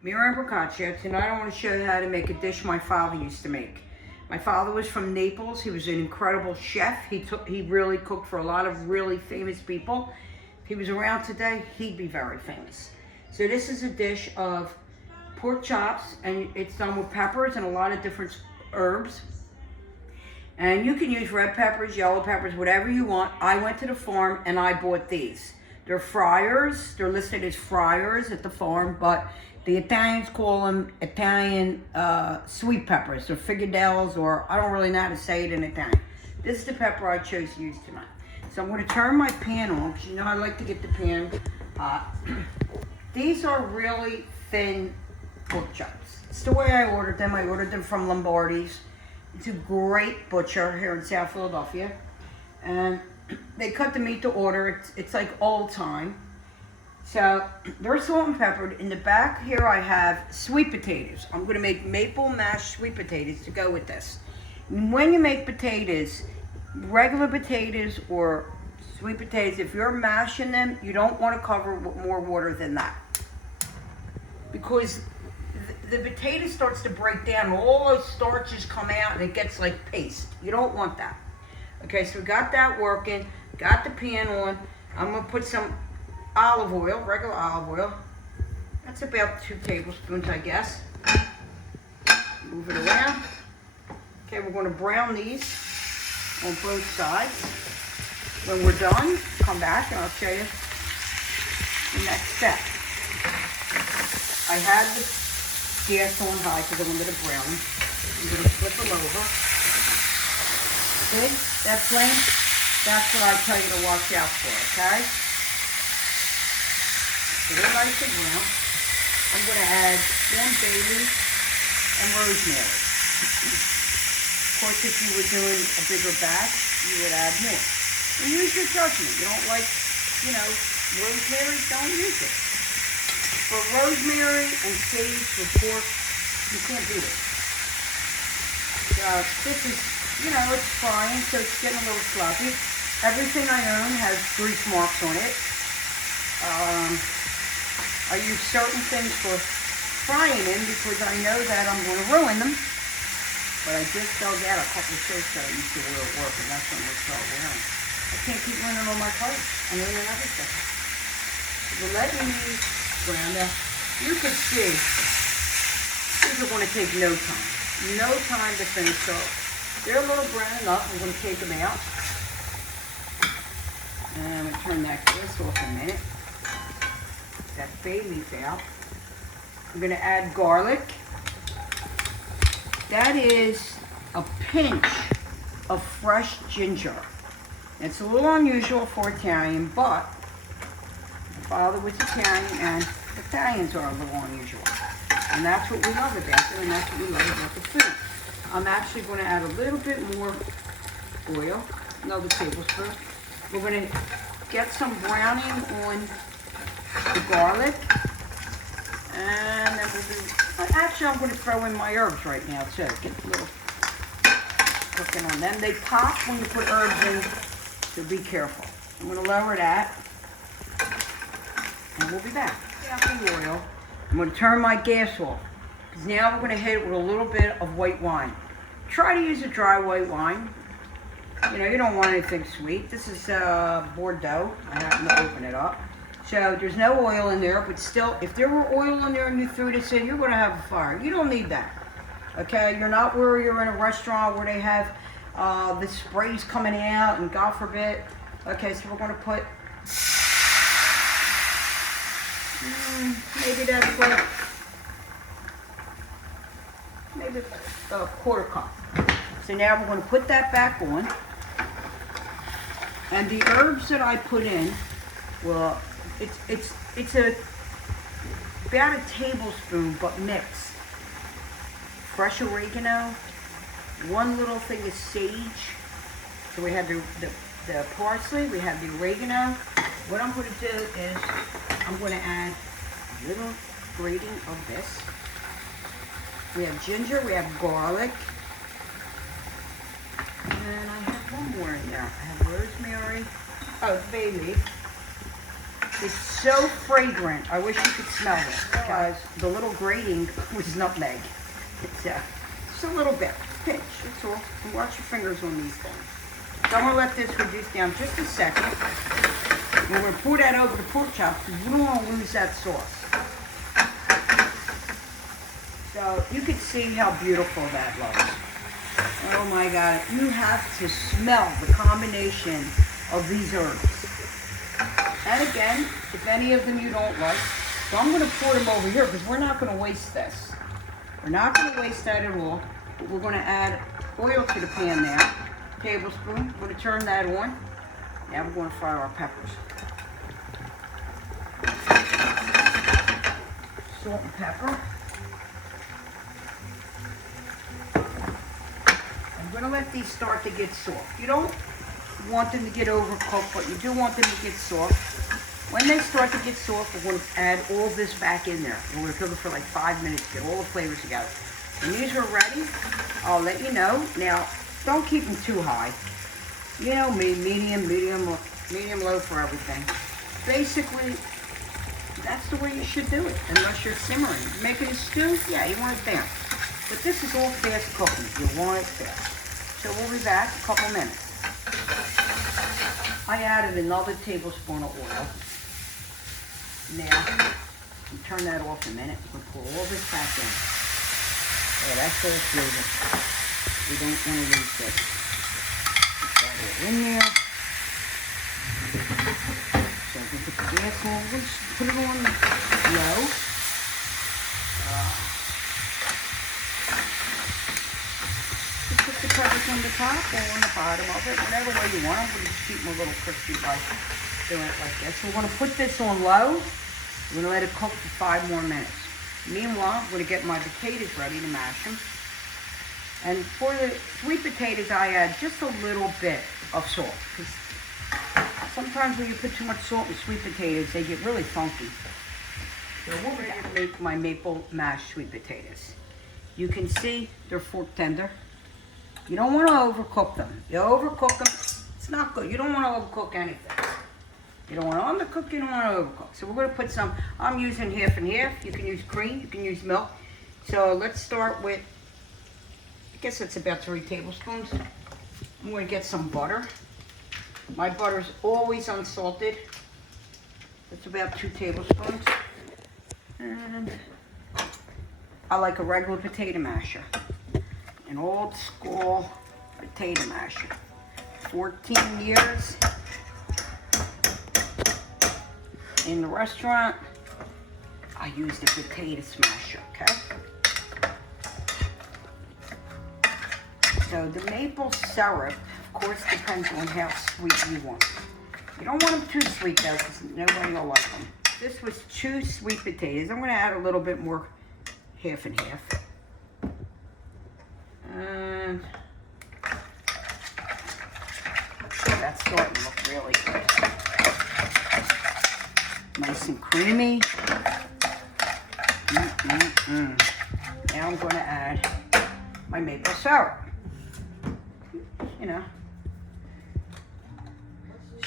Miriam Brancaccio. Tonight I want to show you how to make a dish my father used to make. My father was from Naples. He was an incredible chef. He really cooked for a lot of really famous people. If he was around today, he'd be very famous. So this is a dish of pork chops, and it's done with peppers and a lot of different herbs. And you can use red peppers, yellow peppers, whatever you want. I went to the farm and I bought these. They're fryers. They're listed as fryers at the farm, but the Italians call them Italian sweet peppers. They're figedels, or I don't really know how to say it in Italian. This is the pepper I chose to use tonight. So I'm going to turn my pan on, because you know I like to get the pan hot. These are really thin pork chops. It's the way I ordered them. I ordered them from Lombardi's. It's a great butcher here in South Philadelphia. And they cut the meat to order. It's like old time. So they're salt and peppered. In the back here I have sweet potatoes. I'm going to make maple mashed sweet potatoes to go with this. When you make potatoes, regular potatoes or sweet potatoes, if you're mashing them, you don't want to cover with more water than that. Because the potato starts to break down, all those starches come out and it gets like paste. You don't want that. Okay, so we got that working, got the pan on. I'm gonna put some olive oil, regular olive oil. That's about 2 tablespoons, I guess. Move it around. Okay, we're gonna brown these on both sides. When we're done, come back and I'll show you the next step. I had the gas on high because I wanted to brown them. I'm going to flip them over. See? That flame? That's what I tell you to watch out for, okay? So they're nice and brown. I'm going to add 1 bay leaf and rosemary. Of course, if you were doing a bigger batch, you would add more. And use your judgment. You don't like, rosemary, don't use it. For rosemary and sage for pork, you can't do it. This is, it's frying, so it's getting a little sloppy. Everything I own has grease marks on it. I use certain things for frying in because I know that I'm going to ruin them. But I just dug out a couple of shirts that I used to wear at work, and that's when I start wearing. I can't keep running on my clothes. I'm ruining everything. So let me brown now. You can see these are going to take no time. No time to finish. So they're a little brown enough. I'm going to take them out. And I'm going to turn that gas off a minute. That bay leaf out. I'm going to add garlic. That is a pinch of fresh ginger. It's a little unusual for Italian, but my father was Italian, and Italians are a little unusual. And that's what we love about them, and that's what we love about the food. I'm actually going to add a little bit more oil, another tablespoon. We're going to get some browning on the garlic. And then we'll do, actually I'm going to throw in my herbs right now too. Get a little cooking on them. They pop when you put herbs in, so be careful. I'm going to lower that. And we'll be back. Out the oil. I'm going to turn my gas off. Because now we're going to hit it with a little bit of white wine. Try to use a dry white wine. You don't want anything sweet. This is Bordeaux. I happen to open it up. So there's no oil in there, but still, if there were oil in there and you threw this in, you're going to have a fire. You don't need that. Okay? You're not where you're in a restaurant where they have the sprays coming out, and God forbid. Okay, so we're going to put maybe that's like maybe a quarter cup. So now we're going to put that back on, and the herbs that I put in, well, it's about a tablespoon, but mixed. Fresh oregano, 1 little thing of sage. So we have the parsley, we have the oregano. What I'm going to do is I'm going to add a little grating of this. We have ginger, we have garlic, and I have one more in there. I have rosemary, bay leaf. It's so fragrant. I wish you could smell it because the little grating was nutmeg. It's just a little bit, pinch, that's all. And watch your fingers on these things. So I'm gonna let this reduce down just a second. We're gonna pour that over the pork chops because we don't want to lose that sauce. So you can see how beautiful that looks. Oh my God, you have to smell the combination of these herbs. And again, if any of them you don't like, so I'm gonna pour them over here because we're not gonna waste this. We're not gonna waste that at all. But we're gonna add oil to the pan now. Tablespoon, we're gonna turn that on. Now we're gonna fry our peppers. Salt and pepper. I'm gonna let these start to get soft. You don't want them to get overcooked, but you do want them to get soft. When they start to get soft, we're gonna add all this back in there. We're gonna cook it for like 5 minutes, get all the flavors together. When these are ready, I'll let you know. Now, don't keep them too high. You know me, medium low for everything. Basically, that's the way you should do it, unless you're simmering. Making a stew, yeah, you want it there. But this is all fast cooking. You want it fast. So we'll be back in a couple minutes. I added another tablespoon of oil. Now, you turn that off a minute. We'll pull all this back in. Oh, that's all flavor. We don't want to lose this. Put that all in there. So we can put the gas on. We'll just put it on low. Just put the peppers on the top or on the bottom of it, whatever way you want. I'm going to just keep them a little crispy by doing it like this. So we're going to put this on low. We're going to let it cook for 5 more minutes. Meanwhile, I'm going to get my potatoes ready to mash them. And for the sweet potatoes, I add just a little bit of salt. Because sometimes when you put too much salt in sweet potatoes, they get really funky. So we're going to make my maple mashed sweet potatoes. You can see they're fork tender. You don't want to overcook them. You overcook them, it's not good. You don't want to overcook anything. You don't want to undercook, you don't want to overcook. So we're going to put some, I'm using half and half. You can use cream, you can use milk. So let's start with, I guess it's about 3 tablespoons. I'm going to get some butter. My butter's always unsalted. It's about 2 tablespoons. And I like a regular potato masher. An old school potato masher. 14 years in the restaurant, I used a potato smasher, okay? So the maple syrup, of course, depends on how sweet you want. You don't want them too sweet though, because nobody will like them. This was 2 sweet potatoes. I'm gonna add a little bit more, half and half. And that's starting to look really good. Nice and creamy. Now I'm going to add my maple syrup. You know.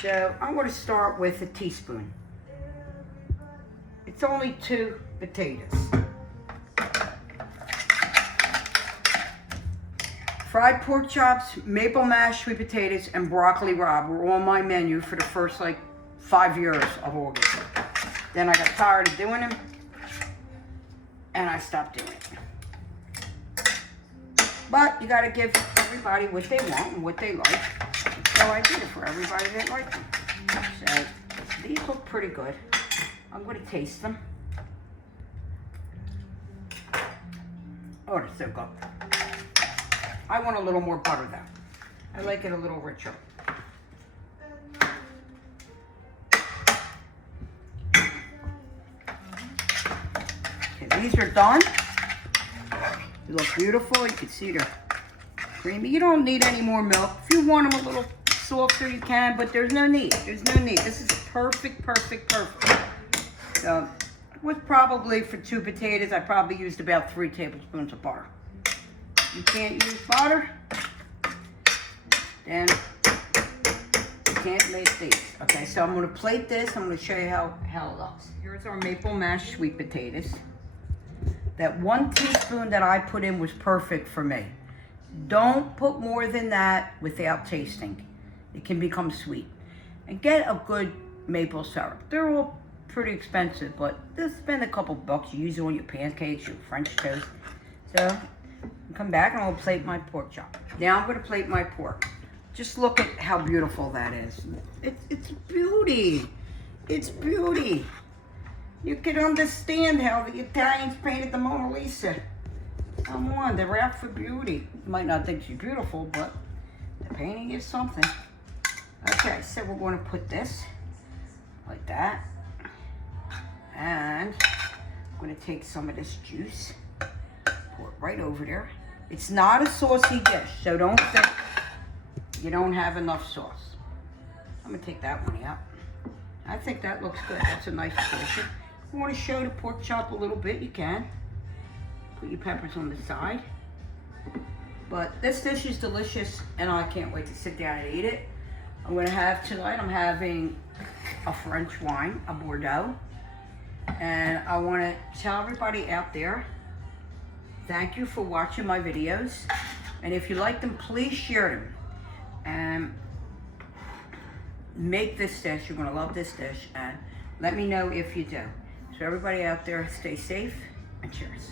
So I'm going to start with a teaspoon. It's only 2 potatoes. Fried pork chops, maple mashed sweet potatoes, and broccoli rabe were on my menu for the first like 5 years of August. Then I got tired of doing them, and I stopped doing it. But you got to give everybody what they want and what they like. So I did it for everybody that liked them. So these look pretty good. I'm going to taste them. Oh, they're so good. I want a little more butter though. I like it a little richer. Okay, these are done. They look beautiful. You can see they're creamy. You don't need any more milk. If you want them a little softer, you can, but there's no need. There's no need. This is perfect, perfect, perfect. So, with probably for 2 potatoes, I probably used about 3 tablespoons of butter. You can't use butter, then can't make these. Okay, so I'm gonna plate this. I'm gonna show you how it looks. Here's our maple mashed sweet potatoes. That 1 teaspoon that I put in was perfect for me. Don't put more than that without tasting. It can become sweet. And get a good maple syrup. They're all pretty expensive, but just spend a couple bucks. You use it on your pancakes, your French toast. So, I'll come back and I'll plate my pork chop. Now I'm gonna plate my pork. Just look at how beautiful that is. It's beauty. It's beauty. You can understand how the Italians painted the Mona Lisa. Come on, they're out for beauty. You might not think she's beautiful, but the painting is something. Okay, so we're going to put this like that. And I'm going to take some of this juice, pour it right over there. It's not a saucy dish, so don't think you don't have enough sauce. I'm going to take that one out. I think that looks good. That's a nice portion. If you want to show the pork chop a little bit, you can. Put your peppers on the side. But this dish is delicious, and I can't wait to sit down and eat it. I'm going to have tonight, I'm having a French wine, a Bordeaux. And I want to tell everybody out there, thank you for watching my videos. And if you like them, please share them. And make this dish. You're going to love this dish. And let me know if you do. So everybody out there, stay safe and cheers.